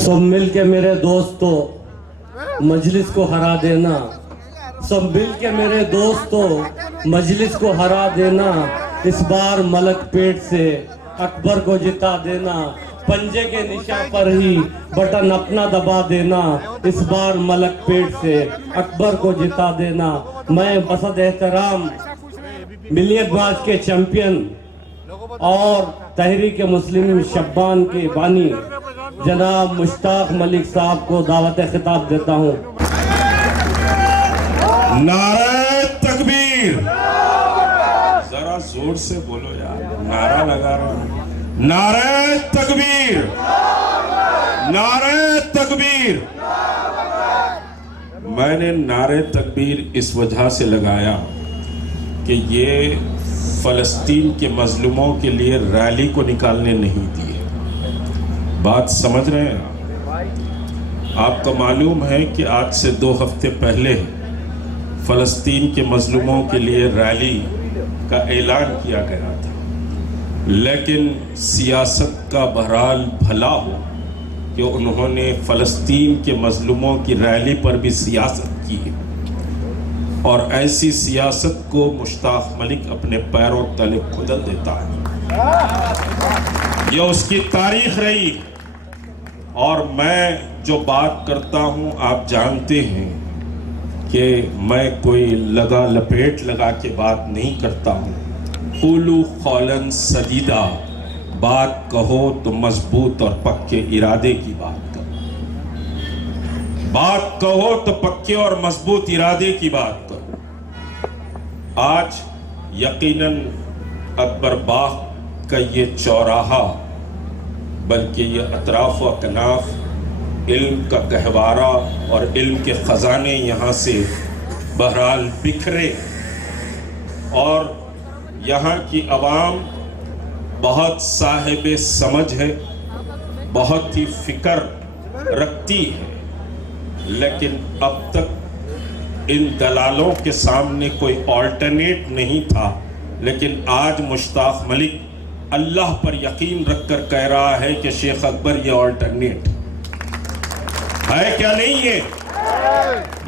सब मिल के मेरे दोस्तों मजलिस को हरा देना, सब मिल के मेरे दोस्तों मजलिस को हरा देना, इस बार मलक पेट से अकबर को जिता देना, पंजे के निशान पर ही बटन अपना दबा देना, इस बार मलक पेट से अकबर को जिता देना। मैं बसद एहतराम मिलियन मार्च के चैंपियन और तहरीक मुस्लिम शब्बान के बानी जनाब मुश्ताक मलिक साहब को दावत खिताब देता हूँ। नारे तकबीर, जरा जोर से बोलो यार, नारा लगा रहा हूं। नारे तकबीर, नारे तकबीर। मैंने नारे तकबीर इस वजह से लगाया कि ये फलस्तीन के मजलूमों के लिए रैली को निकालने नहीं दिए। बात समझ रहे हैं? आपको मालूम है कि आज से 2 हफ्ते पहले फलस्तीन के मजलूमों के लिए रैली का ऐलान किया गया था, लेकिन सियासत का बहरहाल भला हो कि उन्होंने फलस्तीन के मजलूमों की रैली पर भी सियासत की है, और ऐसी सियासत को मुश्ताक मलिक अपने पैरों तले खुदल देता है। यह उसकी तारीख रही। और मैं जो बात करता हूं, आप जानते हैं कि मैं कोई लगा लपेट लगा के बात नहीं करता हूं। क़ुलू क़ौलन सदीदा, बात कहो तो मजबूत और पक्के इरादे की बात करो। बात कहो तो पक्के और मजबूत इरादे की बात करो। आज यकीनन अकबर बाग का ये चौराहा, बल्कि ये अतराफ व अकनाफ इल्म का गहवारा और इल्म के ख़जाने यहाँ से बहरहाल बिखरे, और यहाँ की आवाम बहुत साहिब समझ है, बहुत ही फ़िक्र रखती है, लेकिन अब तक इन दलालों के सामने कोई ऑल्टरनेट नहीं था। लेकिन आज मुश्ताक मलिक अल्लाह पर यकीन रखकर कह रहा है कि शेख अकबर ये ऑल्टरनेट है क्या नहीं है।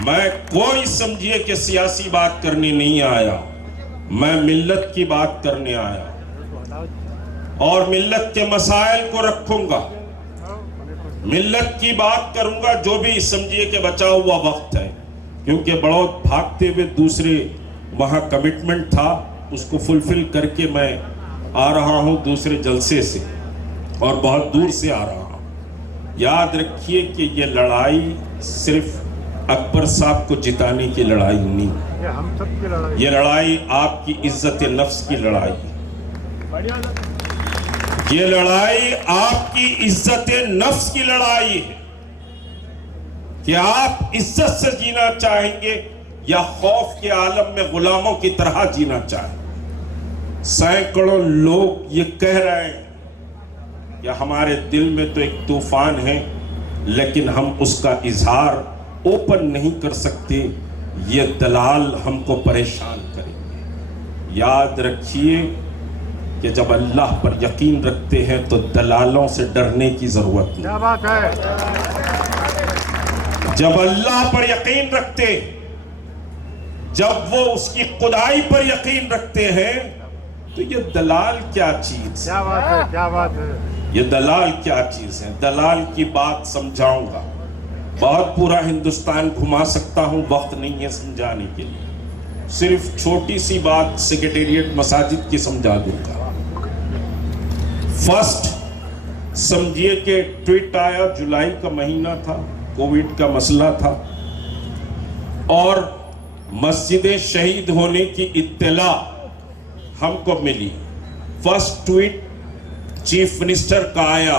मैं कोई समझिए कि सियासी बात करने नहीं आया, मैं मिल्लत की बात करने आया, और मिल्लत के मसाइल को रखूंगा, मिल्लत की बात करूंगा। जो भी समझिए कि बचा हुआ वक्त है, क्योंकि बहुत भागते हुए दूसरे वहाँ कमिटमेंट था, उसको फुलफिल करके मैं आ रहा हूँ दूसरे जलसे से, और बहुत दूर से आ रहा हूँ। याद रखिए कि ये लड़ाई सिर्फ अकबर साहब को जिताने की लड़ाई नहीं, ये लड़ाई आपकी इज्जत नफ्स की लड़ाई है। ये लड़ाई आपकी इज्जत नफ्स की लड़ाई है कि आप इज्जत से जीना चाहेंगे या खौफ के आलम में गुलामों की तरह जीना चाहेंगे। सैकड़ों लोग ये कह रहे हैं कि हमारे दिल में तो एक तूफान है, लेकिन हम उसका इजहार ओपन नहीं कर सकते, ये दलाल हमको परेशान करेंगे। याद रखिए कि जब अल्लाह पर यकीन रखते हैं तो दलालों से डरने की जरूरत नहीं। क्या बात है? जब अल्लाह पर यकीन रखते, जब वो उसकी खुदाई पर यकीन रखते हैं, तो ये दलाल क्या चीज? क्या बात है, क्या बात है? ये दलाल क्या चीज है? दलाल की बात समझाऊंगा, बहुत पूरा हिंदुस्तान घुमा सकता हूं, वक्त नहीं है समझाने के लिए। सिर्फ छोटी सी बात सेक्रेटेरिएट मसाजिद की समझा दूंगा। फर्स्ट समझिए कि ट्वीट आया, जुलाई का महीना था, कोविड का मसला था, और मस्जिदें शहीद होने की इत्तला हमको मिली। फर्स्ट ट्वीट चीफ मिनिस्टर का आया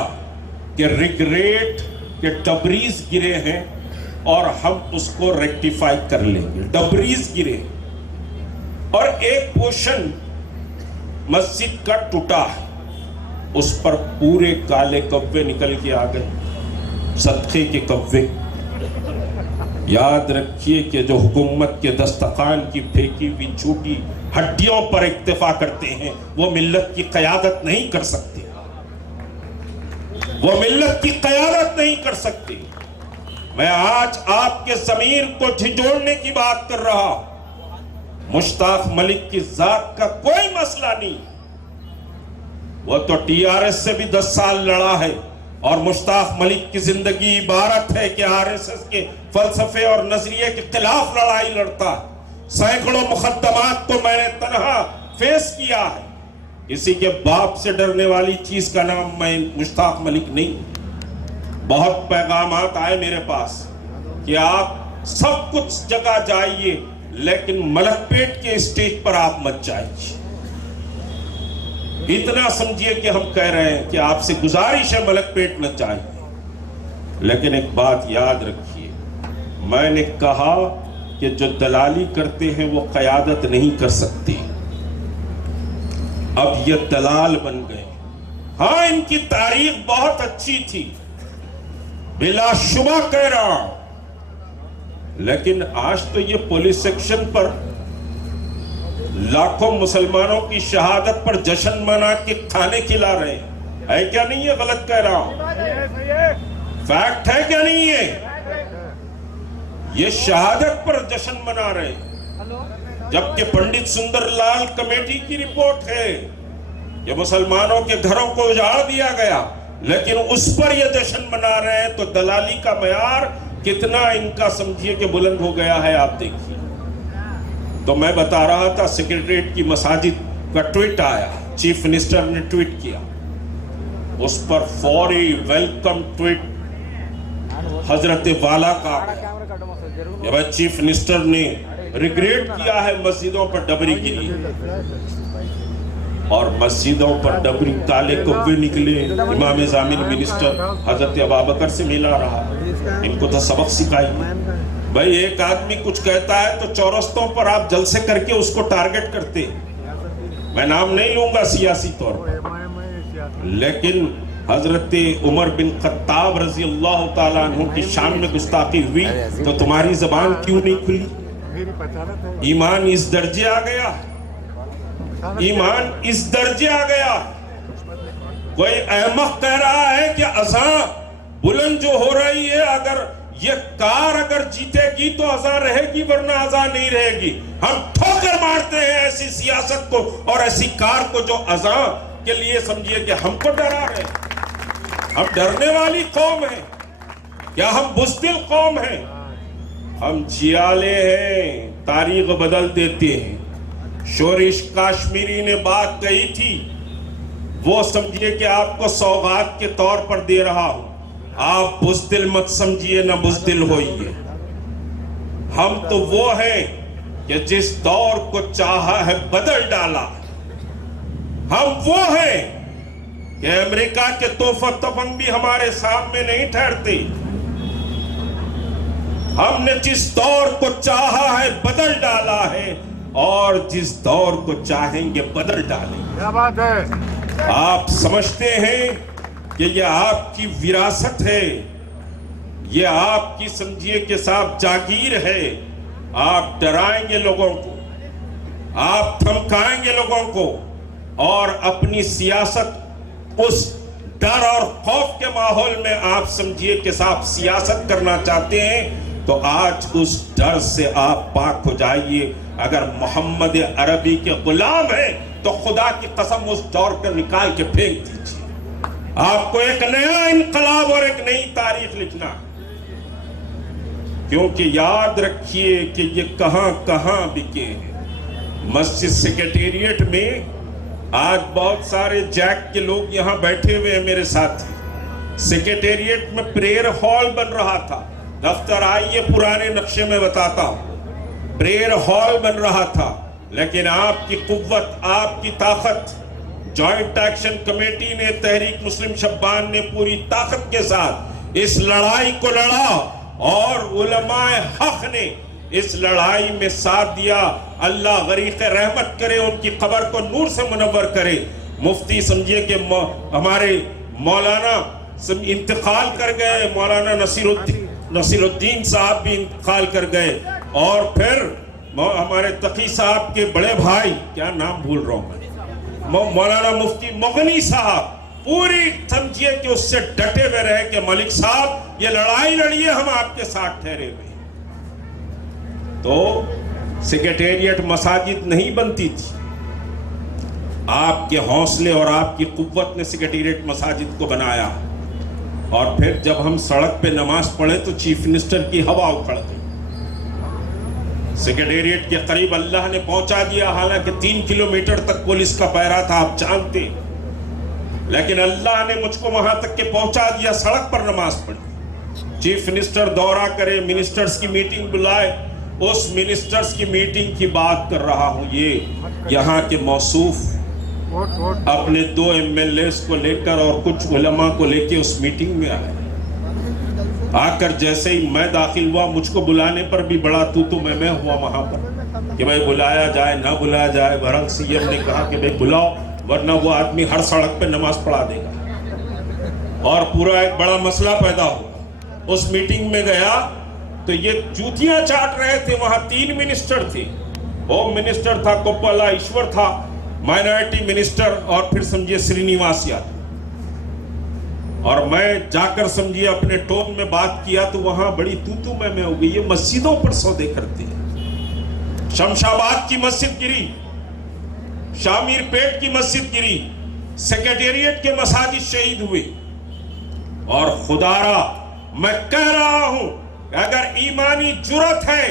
कि रिग्रेट कि टबरीज गिरे हैं और हम उसको रेक्टिफाई कर लेंगे। टबरीज गिरे और एक पोर्शन मस्जिद का टूटा है, उस पर पूरे काले कब्बे निकल के आ गए, सदक़े के कब्बे। याद रखिए कि जो हुकूमत के दस्तखान की फेंकी हुई झूठी हड्डियों पर इक्तिफा करते हैं, वो मिल्लत की क़यादत नहीं कर सकते, वो मिल्लत की क़यादत नहीं कर सकते। मैं आज आपके ज़मीर को झिझोड़ने की बात कर रहा हूं। मुश्ताक मलिक की जात का कोई मसला नहीं, वो तो टीआरएस से भी 10 साल लड़ा है, और मुश्ताक मलिक की जिंदगी इबारत है कि आरएसएस के फलसफे और नजरिए के खिलाफ लड़ाई लड़ता है। सैकड़ों मुकद्दमात को मैंने तनहा फेस किया है। किसी के बाप से डरने वाली चीज का नाम मैं मुश्ताक मलिक नहीं। बहुत पैगामात आए मेरे पास कि आप सब कुछ जगह जाइए, लेकिन मलकपेट के स्टेज पर आप मत जाइए। इतना समझिए कि हम कह रहे हैं कि आपसे गुजारिश है मलकपेट न जाइए। लेकिन एक बात याद रखिए, मैंने कहा कि जो दलाली करते हैं वो क़यादत नहीं कर सकती। अब ये दलाल बन गए। हाँ, इनकी तारीख बहुत अच्छी थी, बिलाशुबा कह रहा हूं, लेकिन आज तो ये पुलिस सेक्शन पर लाखों मुसलमानों की शहादत पर जश्न मना के खाने खिला रहे हैं। है क्या नहीं है? गलत कह रहा हूं? फैक्ट है क्या नहीं है? ये शहादत पर जश्न मना रहे हैं, जबकि पंडित सुंदरलाल कमेटी की रिपोर्ट है कि मुसलमानों के घरों को उजाड़ दिया गया, लेकिन उस पर ये जश्न मना रहे हैं। तो दलाली का मयार कितना इनका समझिए कि बुलंद हो गया है, आप देखिए। तो मैं बता रहा था, सेक्रेटरीट की मसाजिद का ट्वीट आया, चीफ मिनिस्टर ने ट्वीट किया, उस पर फौरी वेलकम ट्वीट हजरत वाला का भाई चीफ मिनिस्टर ने रिग्रेट किया है मस्जिदों पर डबरी गिरी, और मस्जिदों पर डबरी काले कौवे निकले। इमाम जामिन मिनिस्टर हजरत अबूबकर से मिला रहा, इनको तो सबक सिखाइए। भाई एक आदमी कुछ कहता है तो चौरस्तों पर आप जलसे करके उसको टारगेट करते। मैं नाम नहीं लूंगा सियासी तौर पर, लेकिन हजरत उमर बिन खत्ताब रजी अल्लाह ताला अन्हु की शान में गुस्ताखी हुई तो तुम्हारी जबान क्यों नहीं खुली? ईमान इस दर्जे आ गया, ईमान इस दर्जे आ गया। कोई अहमक कह रहा है कि अज़ां बुलंद जो हो रही है, अगर ये कार अगर जीतेगी तो अज़ां रहेगी, वरना अज़ां नहीं रहेगी। हम ठोकर मारते हैं ऐसी सियासत को और ऐसी कार को जो अज़ां के लिए समझिए कि हमको डरा रहे। हम डरने वाली कौम है क्या? हम बुज़दिल कौम हैं? हम जियाले हैं, तारीख बदल देते हैं। शोरिश काश्मीरी ने बात कही थी, वो समझिए कि आपको सौगात के तौर पर दे रहा हूं। आप बुज़दिल मत समझिए, ना बुज़दिल होइए। हम तो वो हैं कि जिस दौर को चाहा है बदल डाला। हम वो हैं कि अमेरिका के तोहफा तफंग भी हमारे सामने नहीं ठहरते। हमने जिस दौर को चाहा है बदल डाला है, और जिस दौर को चाहेंगे बदल डालेंगे। क्या बात है? आप समझते हैं कि ये आपकी विरासत है, ये आपकी समझिए कि साहब जागीर है। आप डराएंगे लोगों को, आप धमकाएंगे लोगों को, और अपनी सियासत उस डर और खौफ के माहौल में आप समझिए कि साहब सियासत करना चाहते हैं, तो आज उस डर से आप पाक हो जाइए। अगर मोहम्मद अरबी के गुलाम है तो खुदा की कसम उस दौर को निकाल के फेंक दीजिए। आपको एक नया इनकलाब और एक नई तारीख लिखना, क्योंकि याद रखिए कि ये कहां कहां बिके हैं। मस्जिद सेक्रेटेरिएट में आज बहुत सारे जैक के लोग यहां बैठे हुए हैं मेरे साथी। सेक्रेटेरिएट में प्रेयर हॉल बन रहा था। दफ्तर आइए, पुराने नक्शे में बताता हूं, प्रेयर हॉल बन रहा था। लेकिन आपकी कुव्वत, आपकी ताकत, जॉइंट एक्शन कमेटी ने, तहरीक मुस्लिम शब्बान ने पूरी ताकत के साथ इस लड़ाई को लड़ा, और उलमाए हक ने इस लड़ाई में साथ दिया। अल्लाह गरीक़ रहमत करे, उनकी कब्र को नूर से मुनव्वर करे। मुफ्ती समझिए कि हमारे मौलाना इंतकाल कर गए, मौलाना नसीरुद्दीन साहब भी इंतकाल कर गए, और फिर हमारे तकी साहब के बड़े भाई, क्या नाम भूल रहा हूं मैं, मौलाना मुफ्ती मुगनी साहब, पूरी समझिए कि उससे डटे हुए रहे कि मलिक साहब ये लड़ाई लड़िए, हम आपके साथ ठहरे हुए हैं। तो सेक्रेटेरिएट मसाजिद नहीं बनती थी, आपके हौसले और आपकी कुव्वत ने सेक्रेटेरिएट मसाजिद को बनाया। और फिर जब हम सड़क पे नमाज पढ़े तो चीफ मिनिस्टर की हवा उखड़ गई। सेक्रेटेरिएट के करीब अल्लाह ने पहुंचा दिया, हालांकि 3 किलोमीटर तक पुलिस का पहरा था, आप जानते, लेकिन अल्लाह ने मुझको वहां तक के पहुंचा दिया, सड़क पर नमाज पढ़ी। चीफ मिनिस्टर दौरा करे, मिनिस्टर्स की मीटिंग बुलाए, उस मिनिस्टर्स की मीटिंग की बात कर रहा हूं। ये यहाँ के मौसूफ अपने 2 MLAs को लेकर और कुछ उलमा को लेकर उस मीटिंग में आए। आकर जैसे ही मैं दाखिल हुआ, मुझको बुलाने पर भी बड़ा तू मैं हुआ वहां पर कि भाई बुलाया जाए ना बुलाया जाए। बहरहाल CM ने कहा कि भाई बुलाओ, वरना वो आदमी हर सड़क पे नमाज पढ़ा देगा। और पूरा एक बड़ा मसला पैदा हुआ। उस मीटिंग में गया तो ये जूतियां चाट रहे थे। वहां 3 मिनिस्टर थे, होम मिनिस्टर था कोप्पला ईश्वर था, माइनॉरिटी मिनिस्टर, और फिर समझिए श्रीनिवास यादव। और मैं जाकर समझिए अपने टोन में बात किया तो वहां बड़ी तू मैं हो गई। ये मस्जिदों पर सौदे करते हैं। शमशाबाद की मस्जिद गिरी, शामीर पेट की मस्जिद गिरी, सेक्रेटेरिएट के मसाजिद शहीद हुए। और खुदारा मैं कह रहा हूं, अगर ईमानी जुर्रत है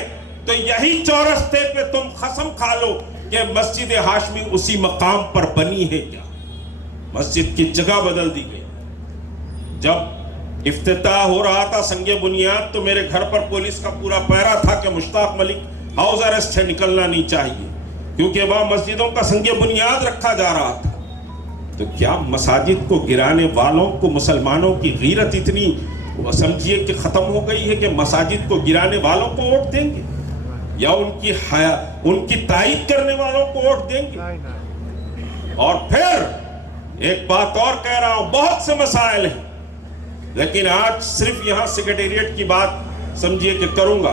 तो यही चौरस्ते पे तुम कसम खा लो कि मस्जिद हाशमी उसी मकाम पर बनी है क्या? मस्जिद की जगह बदल दी गई। जब इफ्तिताह हो रहा था संगे बुनियाद, तो मेरे घर पर पुलिस का पूरा पहरा था कि मुश्ताक मलिक हाउस अरेस्ट है, निकलना नहीं चाहिए, क्योंकि वहां मस्जिदों का संगे बुनियाद रखा जा रहा था। तो क्या मसाजिद को गिराने वालों को मुसलमानों की गीरत इतनी समझिए कि खत्म हो गई है कि मसाजिद को गिराने वालों को वोट देंगे, या उनकी तायीद करने वालों को वोट देंगे? और फिर एक बात और कह रहा हूं, बहुत से मसाइल हैं, लेकिन आज सिर्फ यहां सेक्रेटेरिएट की बात समझिए कि करूंगा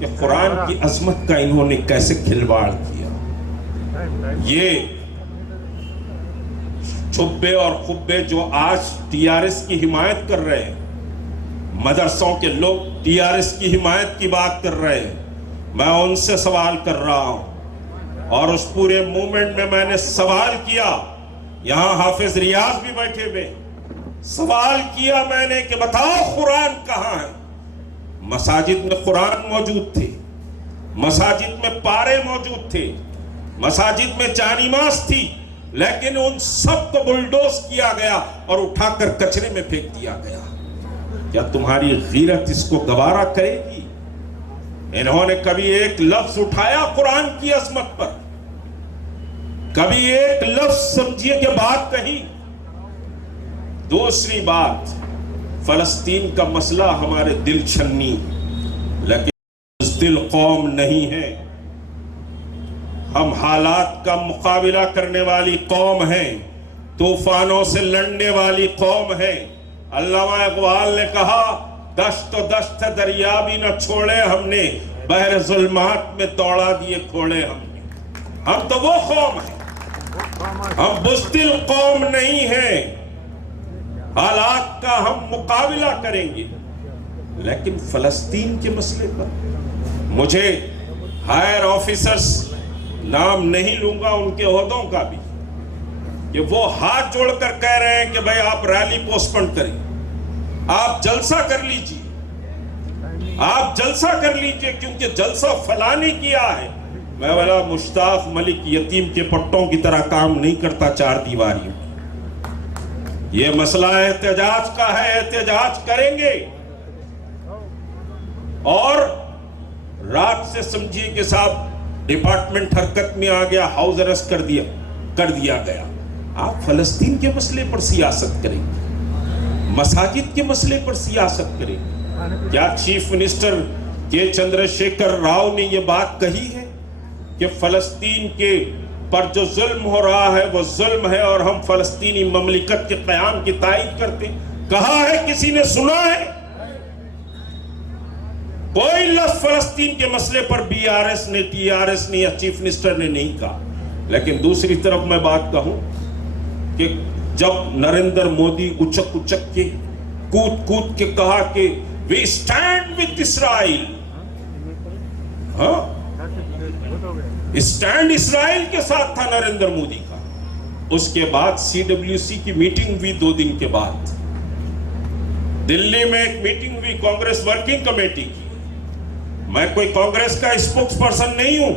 कि कुरान की अजमत का इन्होंने कैसे खिलवाड़ किया। ये छुब्बे और खुब्बे जो आज TRS की हिमायत कर रहे हैं, मदरसों के लोग TRS की हिमायत की बात कर रहे हैं, मैं उनसे सवाल कर रहा हूं। और उस पूरे मूवमेंट में मैंने सवाल किया, यहां हाफिज रियाज भी बैठे हुए, सवाल किया मैंने कि बताओ कुरान कहां है? मसाजिद में कुरान मौजूद थे, मसाजिद में पारे मौजूद थे, मसाजिद में जानिमाज थी, लेकिन उन सब को बुलडोज किया गया और उठाकर कचरे में फेंक दिया गया। क्या तुम्हारी गीरत इसको गवारा करेगी? इन्होंने कभी एक लफ्ज उठाया कुरान की अजमत पर? कभी एक लफ्ज समझिए कि बात कही? दूसरी बात, फलस्तीन का मसला हमारे दिल छन्नी, लेकिन बुज़दिल कौम नहीं है। हम हालात का मुकाबला करने वाली कौम है, तूफानों से लड़ने वाली कौम है। अल्लामा इकबाल ने कहा, दश्त तो दश्त दरिया भी न छोड़े हमने, बहर जुल्मात में दौड़ा दिए खोड़े हमने। हम तो वो कौम है, हम बुज़दिल कौम नहीं है। हालात का हम मुकाबला करेंगे, लेकिन फलस्तीन के मसले पर मुझे हायर ऑफिसर्स, नाम नहीं लूंगा उनके ओहदों का भी, कि वो हाथ जोड़कर कह रहे हैं कि भाई आप रैली पोस्टपोन करें, आप जलसा कर लीजिए, आप जलसा कर लीजिए, क्योंकि जलसा फलाने किया है। मैं बोला मुश्ताक मलिक यतीम के पट्टों की तरह काम नहीं करता चार दीवारियों। ये मसला एहतजाज का है, एहतजाज करेंगे। और रात से समझिए कि साहब डिपार्टमेंट हरकत में आ गया, हाउस अरेस्ट कर दिया गया। आप फलस्तीन के मसले पर सियासत करेंगे, मसाजिद के मसले पर सियासत करेंगे। क्या चीफ मिनिस्टर के चंद्रशेखर राव ने यह बात कही है कि फलस्तीन के पर जो जुल्म हो रहा है वो जुल्म है और हम फलस्तीनी ममलिकत के क़याम की तायीद करते? कहा है? किसी ने सुना है? कोई लफ्ज़ फलस्तीन के मसले पर BRS ने, TRS ने या चीफ मिनिस्टर ने नहीं कहा। लेकिन दूसरी तरफ मैं बात कहूं कि जब नरेंद्र मोदी उचक उचक के कूद कूद के कहा कि वी स्टैंड विद इसराइल, हाँ, स्टैंड इसराइल के साथ था नरेंद्र मोदी का। उसके बाद CWC की मीटिंग हुई 2 दिन के बाद, दिल्ली में एक मीटिंग हुई कांग्रेस वर्किंग कमेटी की। मैं कोई कांग्रेस का स्पोक्स पर्सन नहीं हूं,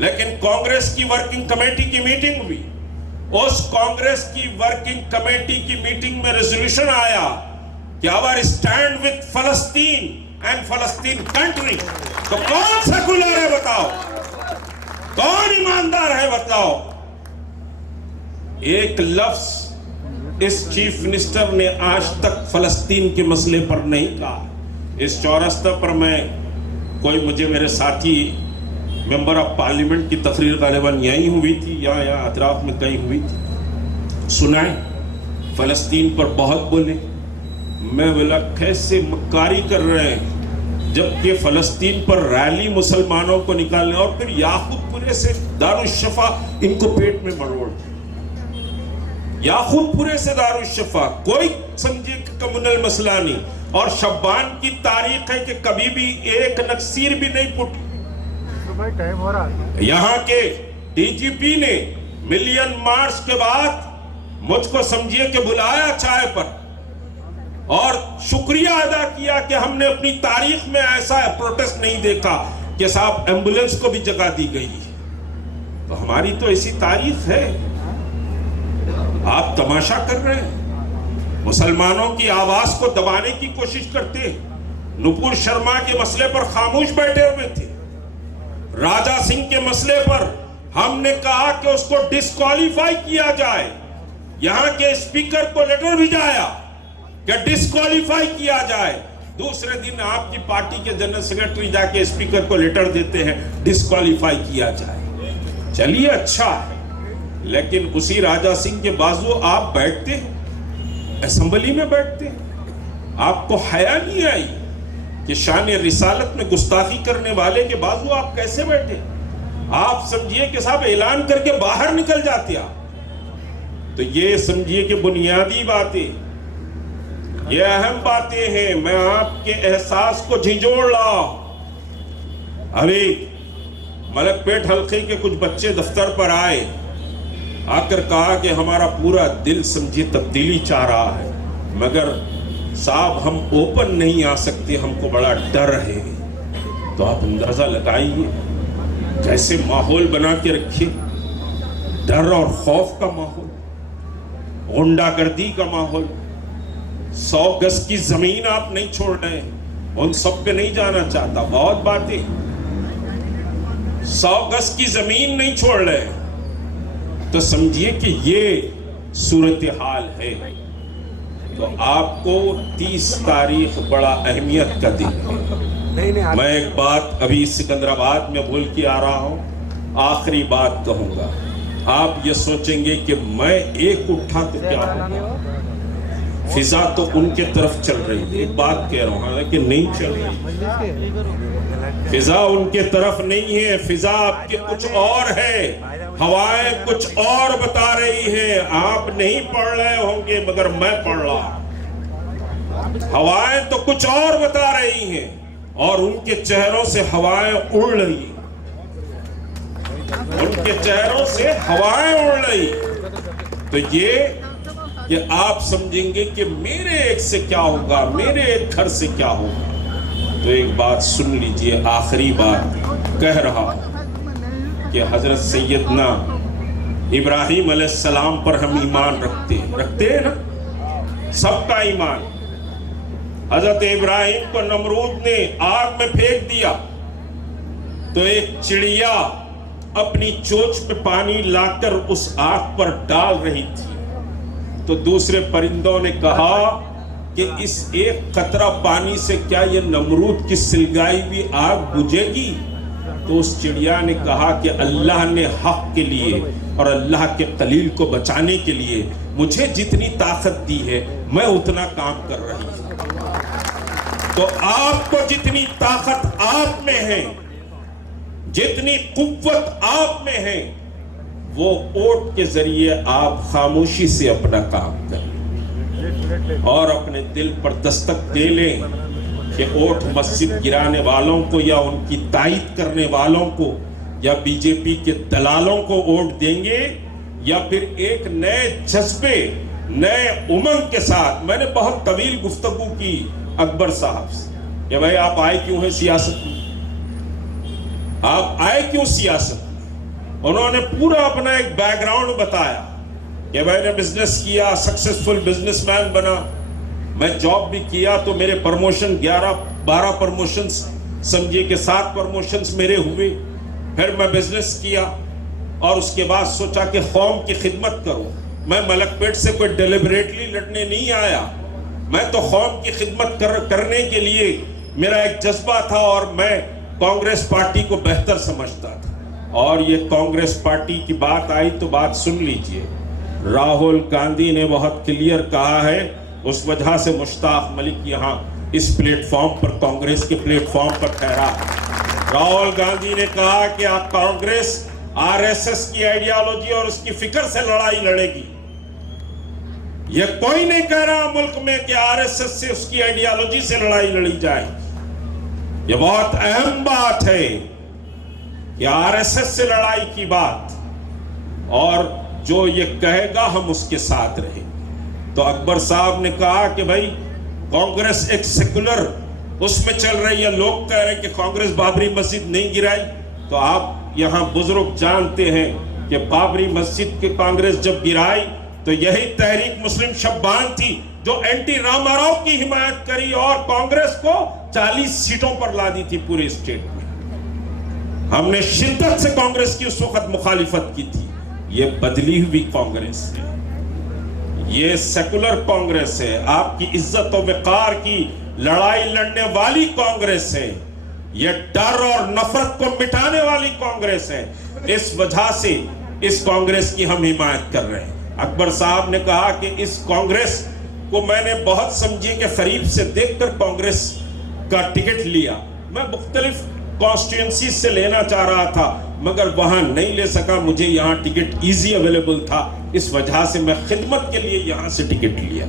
लेकिन कांग्रेस की वर्किंग कमेटी की मीटिंग हुई। उस कांग्रेस की वर्किंग कमेटी की मीटिंग में रेजोल्यूशन आया कि our stand with Palestine and Palestine country. तो कौन सेकुलर है बताओ, कौन ईमानदार है बताओ? एक लफ्ज इस चीफ मिनिस्टर ने आज तक फलस्तीन के मसले पर नहीं कहा। इस चौरस्ता पर मैं, कोई मुझे, मेरे साथी मेंबर ऑफ पार्लियामेंट की तकरीर गालिबन यहीं हुई थी या अतराफ में कहीं हुई थी, सुनाए फलस्तीन पर बहुत बोले। मैं बोला कैसे मक्कारी कर रहे हैं, जबकि फलस्तीन पर रैली मुसलमानों को निकालने और फिर याकूबपुरे से दारुश्शफा इनको पेट में मरोड़, याकूबपुरे से दारुश्शफा, कोई समझे कि कम्युनल मसला नहीं। और शब्बान की तारीख है कि कभी भी एक नक्सीर भी नहीं फूटी। यहाँ के DGP ने मिलियन मार्च के बाद मुझको समझिए कि बुलाया चाय पर और शुक्रिया अदा किया कि हमने अपनी तारीख में ऐसा प्रोटेस्ट नहीं देखा कि साहब एम्बुलेंस को भी जगह दी गई। तो हमारी तो ऐसी तारीख है, आप तमाशा कर रहे हैं। मुसलमानों की आवाज को दबाने की कोशिश करते हैं। नुपुर शर्मा के मसले पर खामोश बैठे हुए थे। राजा सिंह के मसले पर हमने कहा कि उसको डिस्क्वालीफाई किया जाए। यहां के स्पीकर को लेटर भिजाया कि डिस्क्वालीफाई किया जाए। दूसरे दिन आपकी पार्टी के जनरल सेक्रेटरी जाके स्पीकर को लेटर देते हैं डिस्क्वालीफाई किया जाए। चलिए अच्छा है, लेकिन उसी राजा सिंह के बाजू आप बैठते हैं, असेंबली में बैठते हैं। आपको हया नहीं आई कि शान रिसालत में गुस्ताखी करने वाले के बाजू आप कैसे बैठे? आप समझिए कि साहब ऐलान करके बाहर निकल जाते आप। तो ये समझिए कि बुनियादी बातें, ये अहम बातें हैं। मैं आपके एहसास को झिझोड़ रहा हूं। अभी मलकपेट हल्के के कुछ बच्चे दफ्तर पर आए, आकर कहा कि हमारा पूरा दिल समझिए तब्दीली चाह रहा है, मगर साहब हम ओपन नहीं आ सकते, हमको बड़ा डर है। तो आप अंदाजा लगाइए कैसे माहौल बना के रखिए, डर और खौफ का माहौल, गुंडागर्दी का माहौल। 100 गज की जमीन आप नहीं छोड़ रहे, उन सब पे नहीं जाना चाहता, बहुत बातें। 100 गज की जमीन नहीं छोड़ रहे, तो समझिए कि ये सूरत हाल है। तो आपको 30 तारीख बड़ा अहमियत का दिन है। मैं एक बात अभी सिकंदराबाद में बोल के आ रहा हूं, आखिरी बात कहूंगा। आप ये सोचेंगे कि मैं एक उठा तो क्या होगा, फिजा तो उनके तरफ चल रही है। एक बात कह रहा हूं कि नहीं चल रही, फिजा उनके तरफ नहीं है, फिजा आपके कुछ और है, हवाएं कुछ और बता रही है। आप नहीं पढ़ रहे होंगे मगर मैं पढ़ रहा। हवाएं तो कुछ और बता रही हैं और उनके चेहरों से हवाएं उड़ रही हैं, उनके चेहरों से हवाएं उड़ रही। तो ये आप समझेंगे कि मेरे एक से क्या होगा, मेरे एक घर से क्या होगा। तो एक बात सुन लीजिए, आखिरी बात कह रहा हूं कि हजरत सैयदना इब्राहिम अलैहिस्सलाम पर हम ईमान रखते हैं ना, सबका ईमान। हजरत इब्राहिम को नमरूद ने आग में फेंक दिया तो एक चिड़िया अपनी चोंच पे पानी लाकर उस आग पर डाल रही थी। तो दूसरे परिंदों ने कहा कि इस एक कतरा पानी से क्या ये नमरूद की सिलगाई हुई आग बुझेगी? तो उस चिड़िया ने कहा कि अल्लाह ने हक के लिए और अल्लाह के कलील को बचाने के लिए मुझे जितनी ताकत दी है मैं उतना काम कर रही हूं। तो आपको जितनी ताकत आप में है, जितनी कुव्वत आप में है, وہ वोट के जरिए आप खामोशी से अपना काम करें और अपने दिल पर दस्तक दे लें कि वोट मस्जिद गिराने वालों को या उनकी तायद करने वालों को या बीजेपी के दलालों को वोट देंगे या फिर एक नए जज्बे नए उमंग के साथ। मैंने बहुत तवील गुफ्तगू की अकबर साहब से कि भाई आप आए क्यों हैं सियासत में, आप आए क्यों सियासत में। उन्होंने पूरा अपना एक बैकग्राउंड बताया कि मैंने बिजनेस किया, सक्सेसफुल बिजनेसमैन बना, मैं जॉब भी किया तो मेरे प्रमोशन 11-12 प्रमोशंस समझिए कि 7 प्रमोशंस मेरे हुए। फिर मैं बिजनेस किया और उसके बाद सोचा कि कौम की खिदमत करूं। मैं मलकपेट से कोई डेलिबरेटली लड़ने नहीं आया, मैं तो कौम की खिदमत करने के लिए मेरा एक जज्बा था और मैं कांग्रेस पार्टी को बेहतर समझता था। और ये कांग्रेस पार्टी की बात आई तो बात सुन लीजिए, राहुल गांधी ने बहुत क्लियर कहा है, उस वजह से मुश्ताक मलिक यहाँ इस प्लेटफॉर्म पर, कांग्रेस के प्लेटफॉर्म पर ठहरा। राहुल गांधी ने कहा कि आप कांग्रेस आरएसएस की आइडियोलॉजी और उसकी फिक्र से लड़ाई लड़ेगी। ये कोई नहीं कह रहा मुल्क में कि आरएसएस से उसकी आइडियोलॉजी से लड़ाई लड़ी जाए। ये बहुत अहम बात है कि आरएसएस से लड़ाई की बात, और जो ये कहेगा हम उसके साथ रहेंगे। तो अकबर साहब ने कहा कि भाई कांग्रेस एक सेकुलर उसमें चल रही है, लोग कह रहे हैं कि कांग्रेस बाबरी मस्जिद नहीं गिराई, तो आप यहाँ बुजुर्ग जानते हैं कि बाबरी मस्जिद के कांग्रेस जब गिराई तो यही तहरीक मुस्लिम शब्बान थी जो एंटी रामाराव की हिमायत करी और कांग्रेस को 40 सीटों पर ला दी थी पूरे स्टेट में। हमने शिद्दत से कांग्रेस की उस वक्त मुखालिफत की थी। ये बदली हुई कांग्रेस है, ये सेकुलर कांग्रेस है, आपकी इज्जत और वक़ार की लड़ाई लड़ने वाली कांग्रेस है, ये डर और नफरत को मिटाने वाली कांग्रेस है। इस वजह से इस कांग्रेस की हम हिमायत कर रहे हैं। अकबर साहब ने कहा कि इस कांग्रेस को मैंने बहुत समझिए कि करीब से देखकर कांग्रेस का टिकट लिया। मैं मुख्तलिफ कॉन्स्टिट्यूंसी से लेना चाह रहा था मगर वहां नहीं ले सका, मुझे यहाँ टिकट इजी अवेलेबल था, इस वजह से मैं खिदमत के लिए यहाँ से टिकट लिया।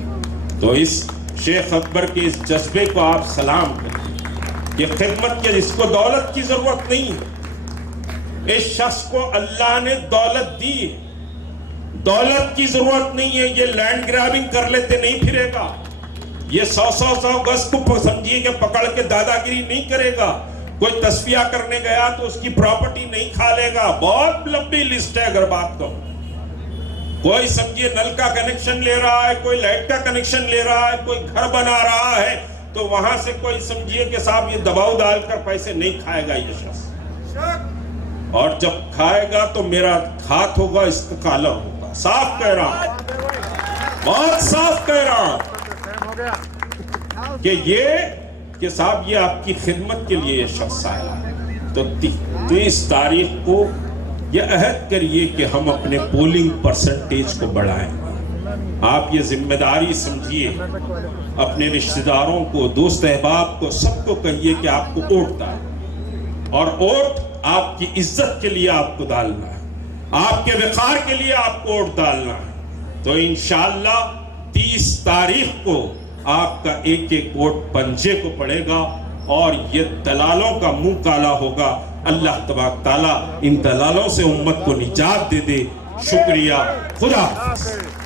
तो इस शेख अकबर के इस जज्बे को आप सलाम करें। ये खिदमत के, जिसको दौलत की जरूरत नहीं है, इस शख्स को अल्लाह ने दौलत दी है, दौलत की जरूरत नहीं है। ये लैंड ग्रैबिंग कर लेते नहीं फिरेगा, ये 100 गज को समझिए कि पकड़ के दादागिरी नहीं करेगा, कोई तस्फिया करने गया तो उसकी प्रॉपर्टी नहीं खा लेगा। बहुत लंबी लिस्ट है अगर बात कहूं। कोई समझिए नल का कनेक्शन ले रहा है, कोई लाइट का कनेक्शन ले रहा है, कोई घर बना रहा है, तो वहां से कोई समझिए कि साहब ये दबाव डालकर पैसे नहीं खाएगा ये शख्स, और जब खाएगा तो मेरा हाथ होगा इसका काला होगा। साफ कह रहा हूं, बहुत साफ कह रहा हूं कि साहब ये आपकी खिदमत के लिए ये शख्स आया। तो 30 तारीख को ये अहद करिए कि हम अपने पोलिंग परसेंटेज को बढ़ाएंगे। आप ये जिम्मेदारी समझिए, अपने रिश्तेदारों को, दोस्त अहबाब को, सबको कहिए कि आपको वोट डालें, और वोट आपकी इज्जत के लिए आपको डालना है, आपके वक़ार के लिए आपको वोट डालना है। तो इंशाअल्लाह 30 तारीख को आपका एक एक वोट पंजे को पड़ेगा और ये दलालों का मुंह काला होगा। अल्लाह तबारक ताला इन दलालों से उम्मत को निजात दे दे। शुक्रिया, खुदा हाफ़िज़।